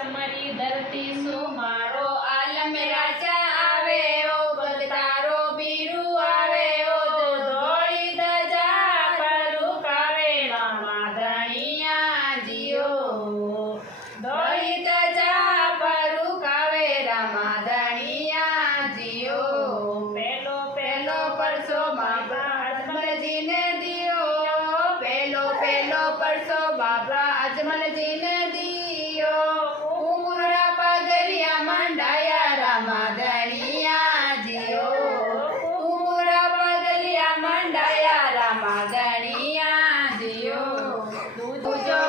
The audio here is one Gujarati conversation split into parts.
તમારી ધરતી શું મારો આલમ રાજા આવે ઓ બગતારો બીરુ આવે ઓ ધોળી ધજા પરું કાવે રામા ધણિયા જીઓ ધોળી ધજા પરું કાવે રામા ધણિયા જીઓ પેલો પેલો પરસો બાબા અજમલજીને દિયો પેલો પેલો પરસો બાબા અજમલજીને દિયો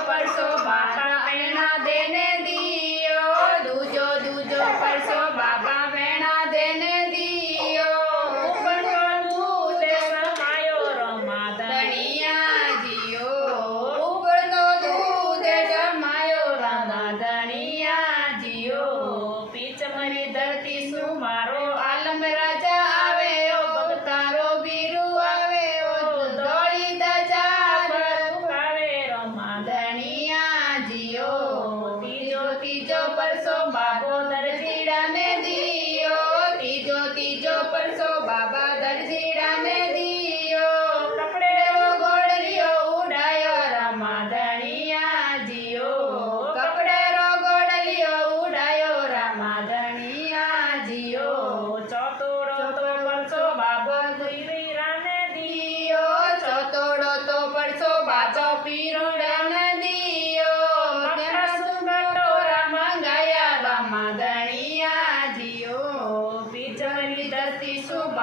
પરસો બાબા વેણા દેને દિયો દૂજો દૂજો પરસો બાબા વેણા દેને દિયો ઉપરનો દૂધ સમાયો રમા ધણિયા જીયો ઉપરનો દૂધ જમાયો રમા ધણિયા જીયો પીચમરી ધરતી શું મારો આલમ રાજા આવે ઓ બગતારો બીરુ આવે ઓ ધોળી ધજા પરુકાવે રમા ધણિયા જીઓ ત્રીજો પરસો બાબો દરજીડાને દિયો ત્રીજો પરસો બાબા દરજીડાને દિયો કપડે ગોળરીઓ ઉડાયો રમા ધણિયા જીઓ કપડે ગોળરીઓ ઉડાયો રમા ધણિયા જીઓ ચોથોડો તો પરસો બાબો પીરાને દિયો ચોથોડો તો પરસો બાબો પીરોડાને દિયો કટોરા મંગાયા રમા ધણિયા જીઓ પીચમરી ધરતી શું